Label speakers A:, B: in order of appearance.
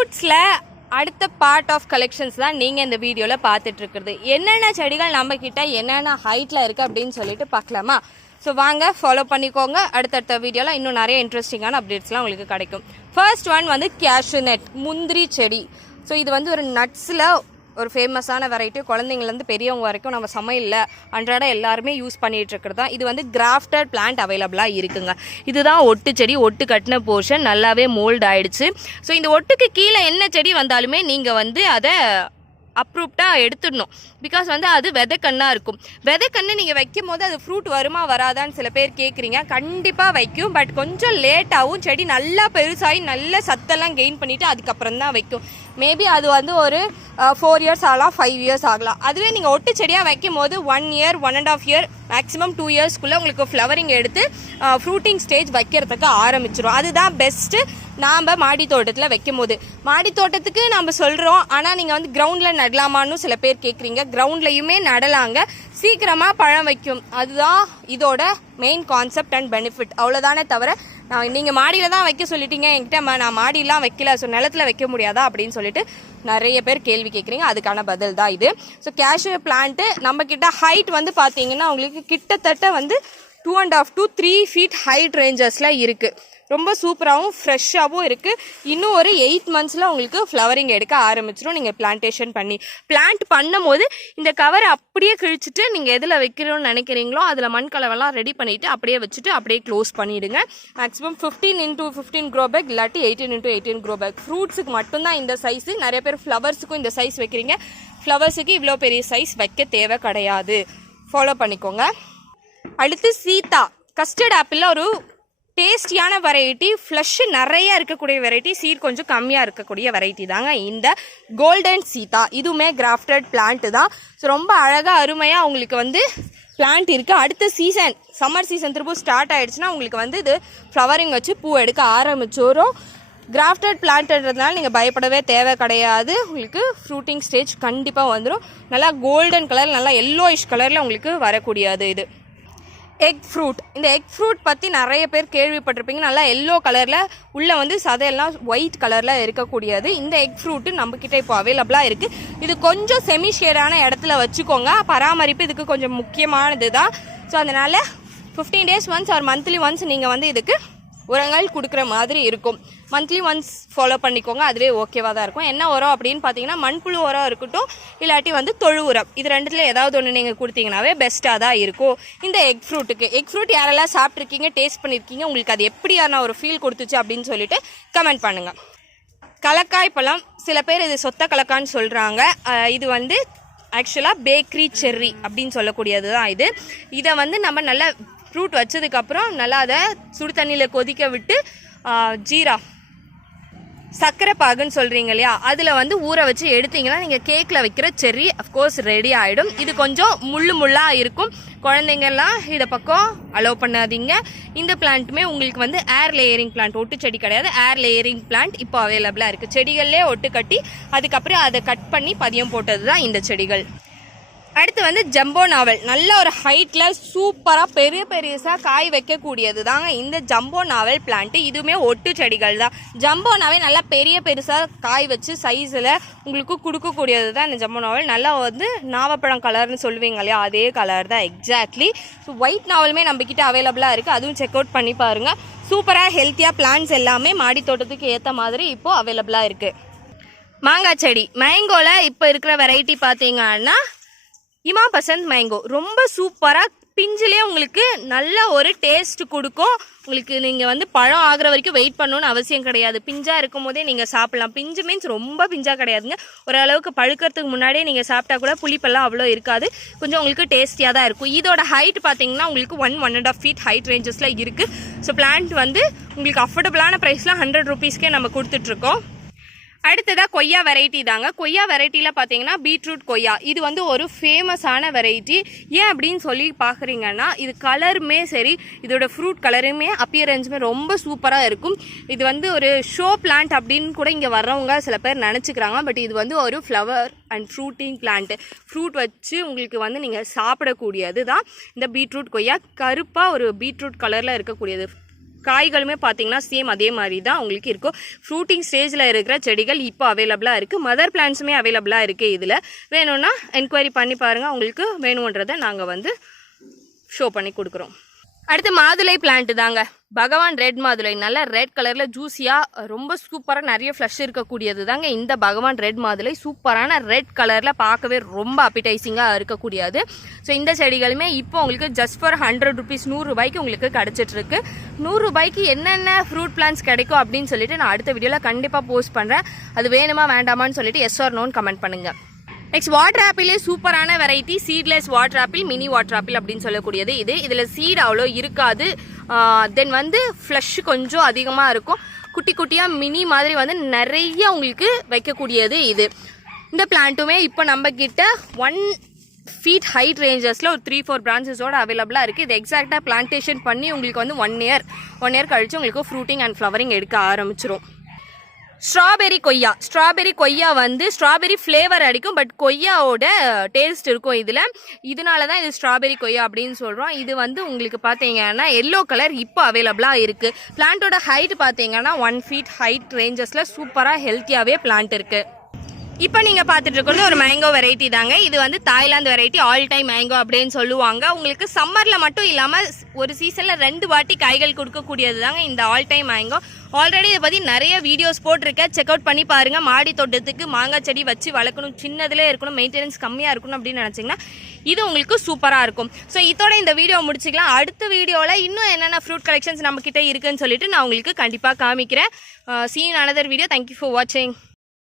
A: ஃப்ரூட்ஸில் அடுத்த part of collections தான் நீங்கள் இந்த வீடியோவில் பார்த்துட்ருக்குறது. என்னென்ன செடிகள் நம்ம என்னென்ன ஹைட்டில் இருக்குது அப்படின்னு சொல்லிட்டு பார்க்கலாமா? ஸோ வாங்க ஃபாலோ பண்ணிக்கோங்க. அடுத்தடுத்த வீடியோவில் இன்னும் நிறைய இன்ட்ரெஸ்டிங்கான அப்டேட்ஸ்லாம் உங்களுக்கு கிடைக்கும். ஃபர்ஸ்ட் ஒன் வந்து கேஷ்யூ நட் முந்திரி செடி. ஸோ இது வந்து ஒரு நட்ஸில் ஒரு ஃபேமஸான வெரைட்டி குழந்தைங்கலேருந்து பெரியவங்க வரைக்கும் நம்ம சமையலில் அன்றாட எல்லாருமே யூஸ் பண்ணிகிட்டு இருக்கிறது தான். இது வந்து கிராஃப்டட் பிளான்ட் அவைலபிளாக இருக்குங்க. இதுதான் ஒட்டு செடி ஒட்டு கட்டின போர்ஷன் நல்லாவே மோல்ட் ஆயிடுச்சு. ஸோ இந்த ஒட்டுக்கு கீழே என்ன செடி வந்தாலுமே நீங்கள் வந்து அதை அப்ரூவ்டாக எடுத்துடணும். பிகாஸ் வந்து அது விதைக்கண்ணாக இருக்கும். விதைக்கண்ணு நீங்கள் வைக்கும் போது அது ஃப்ரூட் வருமா வராதான்னு சில பேர் கேட்குறீங்க கண்டிப்பாக வைக்கும். பட் கொஞ்சம் லேட்டாகவும் செடி நல்லா பெருசாகி நல்ல சத்தெல்லாம் கெயின் பண்ணிவிட்டு அதுக்கப்புறம் தான் வைக்கும். மேபி அது வந்து ஒரு ஃபோர் இயர்ஸ் ஆகலாம் ஃபைவ் இயர்ஸ் ஆகலாம். அதுவே நீங்கள் ஒட்டு செடியாக வைக்கும் போது one year one and half year maximum two இயர்ஸ்க்குள்ளே உங்களுக்கு ஃப்ளவரிங் எடுத்து ஃப்ரூட்டிங் ஸ்டேஜ் வைக்கிறதுக்கு ஆரம்பிச்சிடும் அதுதான் பெஸ்ட்டு நாம் மாடி தோட்டத்தில் வைக்கும் போது மாடி தோட்டத்துக்கு நம்ம சொல்கிறோம் ஆனால் நீங்கள் வந்து கிரவுண்டில் நடலாமான்னு சில பேர் கேட்குறீங்க கிரவுண்ட்லையுமே நடலாங்க. சீக்கிரமாக பழம் வைக்கும். அதுதான் இதோட மெயின் கான்செப்ட் அண்ட் பெனிஃபிட் அவ்வளோதானே தவிர நான் நீங்கள் மாடியில் தான் வைக்க சொல்லிட்டீங்க. என்கிட்ட நான் மாடியெலாம் வைக்கல. ஸோ நிலத்துல வைக்க முடியாதா? அப்படின்னு சொல்லிட்டு நிறைய பேர் கேள்வி கேட்குறீங்க அதுக்கான பதில் தான் இது. ஸோ கேஷ்யூ பிளான்ட்டு நம்மக்கிட்ட ஹைட் வந்து பார்த்தீங்கன்னா உங்களுக்கு கிட்டத்தட்ட வந்து two and half to three feet height ரேஞ்சஸில் இருக்குது ரொம்ப சூப்பராகவும் ஃப்ரெஷ்ஷாகவும் இருக்குது இன்னும் ஒரு எயிட் மந்த்ஸில் உங்களுக்கு ஃப்ளவரிங் எடுக்க ஆரம்பிச்சிடும் நீங்கள் பிளான்டேஷன் பண்ணி பிளான்ட் பண்ணும்போது இந்த கவரை அப்படியே கிழிச்சிட்டு நீங்கள் எதில் வைக்கணும்னு நினைக்கிறீங்களோ அதில் மண் கலவெல்லாம் ரெடி பண்ணிவிட்டு அப்படியே வச்சுட்டு அப்படியே க்ளோஸ் பண்ணிவிடுங்க maximum fifteen into fifteen grow bag இல்லாட்டி eighteen into eighteen grow bag ஃப்ரூட்ஸுக்கு மட்டும்தான் இந்த சைஸு நிறைய பேர் ஃப்ளவர்ஸுக்கும் இந்த சைஸ் வைக்கிறீங்க. ஃப்ளவர்ஸுக்கு இவ்வளோ பெரிய சைஸ் வைக்க தேவை கிடையாது. ஃபாலோ பண்ணிக்கோங்க. அடுத்து சீதா கஸ்டர்ட் ஆப்பிளில் ஒரு டேஸ்டியான வெரைட்டி ஃப்ளஷ் நிறையா இருக்கக்கூடிய வெரைட்டி சீட் கொஞ்சம் கம்மியாக இருக்கக்கூடிய வெரைட்டி தாங்க இந்த கோல்டன் சீதா. இதுவுமே கிராஃப்டட் பிளான்ட்டு தான். ஸோ ரொம்ப அழகாக அருமையாக உங்களுக்கு வந்து பிளான்ட் இருக்குது அடுத்த சீசன் சம்மர் சீசன் திரும்ப ஸ்டார்ட் ஆகிடுச்சுன்னா உங்களுக்கு வந்து இது ஃப்ளவரிங் வச்சு பூ எடுக்க ஆரம்பிச்சிடும் கிராஃப்டட் பிளான்ட்ன்றதுனால நீங்கள் பயப்படவே தேவை கிடையாது. உங்களுக்கு ஃப்ரூட்டிங் ஸ்டேஜ் கண்டிப்பாக வந்துடும் நல்லா கோல்டன் கலர் நல்லா எல்லோயிஷ் கலரில் உங்களுக்கு வரக்கூடியது இது. எக் ஃப்ரூட் இந்த எக் ஃப்ரூட் பற்றி நிறைய பேர் கேள்விப்பட்டிருப்பீங்க. நல்லா எல்லோ கலரில் உள்ளே வந்து சதையெல்லாம் ஒயிட் கலரில் இருக்கக்கூடியது. இந்த எக் ஃப்ரூட்டு நம்மக்கிட்ட இப்போ அவைலபிளாக இருக்குது இது கொஞ்சம் செமி ஷேடான இடத்துல வச்சுக்கோங்க. பராமரிப்பு இதுக்கு கொஞ்சம் முக்கியமானது தான் ஸோ அதனால் fifteen days once or monthly once நீங்கள் வந்து இதுக்கு உரங்கள் கொடுக்குற மாதிரி இருக்கும். மந்த்லி ஒன்ஸ் ஃபாலோ பண்ணிக்கோங்க அதுவே ஓகேவாக தான் இருக்கும். என்ன உரம் அப்படின்னு பார்த்தீங்கன்னா மண்புழு உரம் இருக்கட்டும் இல்லாட்டி வந்து தொழு உரம். இது ரெண்டுத்தில் ஏதாவது ஒன்று நீங்கள் கொடுத்தீங்கன்னாவே பெஸ்ட்டாக தான் இருக்கும். இந்த எக் ஃப்ரூட்டுக்கு எக் ஃப்ரூட் யாரெல்லாம் சாப்பிட்ருக்கீங்க டேஸ்ட் பண்ணியிருக்கீங்க உங்களுக்கு அது எப்படியான ஒரு ஃபீல் கொடுத்துச்சு அப்படின்னு சொல்லிட்டு கமெண்ட் பண்ணுங்கள் கலக்காய் பழம் சில பேர் இது சொத்த கலக்கான்னு சொல்கிறாங்க இது வந்து ஆக்சுவலாக பேக்கரி செர்ரி அப்படின்னு சொல்லக்கூடியது தான் இது. இதை வந்து நம்ம நல்லா ஃப்ரூட் வச்சதுக்கப்புறம் நல்லா அதை சுடு தண்ணியில் கொதிக்க விட்டு ஜீரா சர்க்கரை பாகுன்னு சொல்கிறீங்க இல்லையா? அதில் வந்து ஊற வச்சு எடுத்தீங்கன்னா நீங்கள் கேக்கில் வைக்கிற செர்ரி அஃப்கோர்ஸ் ரெடி ஆகிடும் இது கொஞ்சம் முள்ளு முள்ளாக இருக்கும். குழந்தைங்கெல்லாம் இதை பக்கம் அலோவ் பண்ணாதீங்க. இந்த பிளான்ட்டுமே உங்களுக்கு வந்து ஏர் லேயரிங் பிளான்ட் ஒட்டு செடி கிடையாது. ஏர் லேயரிங் பிளான்ட் இப்போ அவைலபிளாக இருக்குது செடிகள்லேயே ஒட்டு கட்டி அதுக்கப்புறம் அதை கட் பண்ணி பதியம் போட்டது தான் இந்த செடிகள். அடுத்து வந்து ஜம்போ நாவல். நல்ல ஒரு ஹைட்டில் சூப்பராக பெரிய பெருசாக காய் வைக்கக்கூடியது தாங்க இந்த ஜம்போ நாவல் பிளான்ட்டு இதுவுமே ஒட்டு செடிகள் தான். ஜம்போனாவே நல்லா பெரிய பெருசாக காய் வச்சு சைஸில் உங்களுக்கு கொடுக்கக்கூடியது தான் இந்த ஜம்போ நாவல். நல்லா வந்து நாவப்பழம் கலர்னு சொல்லுவீங்க இல்லையா அதே கலர் தான். எக்ஸாக்ட்லி ஸோ ஒயிட் நாவலுமே நம்மக்கிட்ட அவைலபிளாக இருக்குது அதுவும் செக் அவுட் பண்ணி பாருங்கள் சூப்பராக ஹெல்த்தியாக பிளான்ஸ் எல்லாமே மாடி தோட்டத்துக்கு ஏற்ற மாதிரி இப்போது அவைலபிளாக இருக்குது மாங்காய் செடி. மேங்கோவில் இப்போ இருக்கிற வெரைட்டி பார்த்தீங்கன்னா இமா பசந்த் மேங்கோ ரொம்ப சூப்பராக பிஞ்சிலே உங்களுக்கு நல்ல ஒரு டேஸ்ட் கொடுக்கும். உங்களுக்கு நீங்கள் வந்து பழம் ஆகுற வரைக்கும் வெயிட் பண்ணணும்னு அவசியம் கிடையாது. பிஞ்சாக இருக்கும் போதே நீங்கள் சாப்பிட்லாம். பிஞ்சு மீன்ஸ் ரொம்ப பிஞ்சாக கிடையாதுங்க. ஓரளவுக்கு பழுக்கிறதுக்கு முன்னாடியே நீங்கள் சாப்பிட்டா கூட புளிப்பெல்லாம் அவ்வளோ இருக்காது. கொஞ்சம் உங்களுக்கு டேஸ்டியாக தான் இருக்கும். இதோட ஹைட் பார்த்தீங்கன்னா உங்களுக்கு one one and half feet height ரேஞ்சஸில் இருக்குது ஸோ பிளான்ட் வந்து உங்களுக்கு அஃபோர்டபுளான ப்ரைஸ்லாம் ஹண்ட்ரட் ருபீஸ்க்கே நம்ம கொடுத்துட்ருக்கோம் அடுத்ததாக கொய்யா வெரைட்டி தாங்க. கொய்யா வெரைட்டியில் பார்த்தீங்கன்னா பீட்ரூட் கொய்யா. இது வந்து ஒரு ஃபேமஸான வெரைட்டி ஏன் அப்படின்னு சொல்லி பார்க்குறீங்கன்னா இது கலருமே சரி இதோட ஃப்ரூட் கலருமே அப்பியரன்ஸுமே ரொம்ப சூப்பராக இருக்கும். இது வந்து ஒரு ஷோ பிளான்ட் அப்படின்னு கூட இங்கே வர்றவங்க சில பேர் நினச்சிக்கிறாங்க. பட் இது வந்து ஒரு flower and fruiting plant fruit வச்சு உங்களுக்கு வந்து நீங்கள் சாப்பிடக்கூடியது தான் இந்த பீட்ரூட் கொய்யா. கருப்பாக ஒரு பீட்ரூட் கலரில் இருக்கக்கூடியது. காய்களுமே பார்த்தீங்கன்னா சேம் அதே மாதிரி தான் உங்களுக்கு இருக்கும். ஃப்ரூட்டிங் ஸ்டேஜில் இருக்கிற செடிகள் இப்போ அவைலபிளாக இருக்குது மதர் பிளான்ஸுமே அவைலபிளாக இருக்குது இதில். வேணும்னா என்கொயரி பண்ணி பாருங்கள் உங்களுக்கு வேணுன்றதை நாங்கள் வந்து ஷோ பண்ணி கொடுக்குறோம். அடுத்து மாதுளை பிளான்ட் தாங்க. பகவான் ரெட் மாதுளை. நல்லா ரெட் கலரில் ஜூஸியாக ரொம்ப சூப்பராக நிறைய ஃப்ளஷ் இருக்கக்கூடியது தாங்க. இந்த பகவான் ரெட் மாதுளை சூப்பரான ரெட் கலரில் பார்க்கவே ரொம்ப அப்பிடைசிங்காக இருக்கக்கூடியது. ஸோ இந்த செடிகளுமே இப்போ உங்களுக்கு ஜஸ்ட் ஃபார் ஹண்ட்ரட் ருபீஸ் நூறுரூபாய்க்கு உங்களுக்கு கிடச்சிட்ருக்கு நூறுரூபாய்க்கு என்னென்ன ஃப்ரூட் பிளான்ஸ் கிடைக்கும் அப்படின்னு சொல்லிட்டு நான் அடுத்த வீடியோவில் கண்டிப்பாக போஸ்ட் பண்ணுறேன் அது வேணுமா வேண்டாமான்னு சொல்லிட்டு எஸ் ஆர் நோன்னு கமெண்ட் பண்ணுங்கள் நெக்ஸ்ட் வாட்டர் ஆப்பிளே சூப்பரான variety seedless water apple mini water apple அப்படின்னு சொல்லக்கூடியது இது. இதில் சீட் அவ்வளோ இருக்காது. தென் வந்து ஃப்ளஷ் கொஞ்சம் அதிகமாக இருக்கும். குட்டி குட்டியாக மினி மாதிரி வந்து நிறைய உங்களுக்கு வைக்கக்கூடியது இது. இந்த பிளான்ட்டுமே இப்போ நம்ம கிட்ட ஒன் ஃபீட் ஹைட் ரேஞ்சஸில் ஒரு த்ரீ ஃபோர் பிரான்ச்சஸோட அவைலபிளாக இருக்குது இது எக்ஸாக்டாக பிளான்டேஷன் பண்ணி உங்களுக்கு வந்து ஒன் இயர் ஒன் இயர் கழித்து உங்களுக்கு ஃப்ரூட்டிங் அண்ட் ஃப்ளவரிங் எடுக்க ஆரம்பிச்சிரும். ஸ்ட்ராபெரி கொய்யா. ஸ்ட்ராபெரி கொய்யா வந்து ஸ்ட்ராபெரி ஃப்ளேவர் அடிக்கும் பட் கொய்யாவோட டேஸ்ட் இருக்கும் இதில். இதனால தான் இது ஸ்ட்ராபெரி கொய்யா அப்படின்னு சொல்கிறோம் இது வந்து உங்களுக்கு பார்த்தீங்கன்னா எல்லோ கலர் இப்போ அவைலபிளாக இருக்குது பிளான்ட்டோட ஹைட் பார்த்தீங்கன்னா ஒன் ஃபீட் ஹைட் ரேஞ்சஸில் சூப்பராக ஹெல்த்தியாகவே பிளான்ட் இருக்குது இப்போ நீங்கள் பார்த்துட்டு இருக்கிறது ஒரு மேங்கோ வெரைட்டி தாங்க. இது வந்து Thailand variety all time mango அப்படின்னு சொல்லுவாங்க. உங்களுக்கு சம்மரில் மட்டும் இல்லாமல் ஒரு சீசனில் ரெண்டு வாட்டி காய்கள் கொடுக்கக்கூடியது தாங்க இந்த ஆல் டைம் மேங்கோ ஆல்ரெடி இதை பற்றி நிறைய வீடியோஸ் போட்டிருக்கேன். செக் அவுட் பண்ணி பாருங்கள் மாடி தோட்டத்துக்கு மாங்காய் செடி வச்சு வளர்க்கணும். சின்னதுலே இருக்கணும். மெயின்டெனன்ஸ் கம்மியாக இருக்கணும் அப்படின்னு நினச்சிங்கன்னா இது உங்களுக்கு சூப்பராக இருக்கும். ஸோ இதோட இந்த வீடியோ முடிச்சுக்கலாம். அடுத்த வீடியோவில் இன்னும் என்னென்ன ஃப்ரூட் கலெக்ஷன்ஸ் நம்மக்கிட்ட இருக்குன்னு சொல்லிட்டு நான் உங்களுக்கு கண்டிப்பாக காமிக்கிறேன். See in another video thank you for வாட்சிங்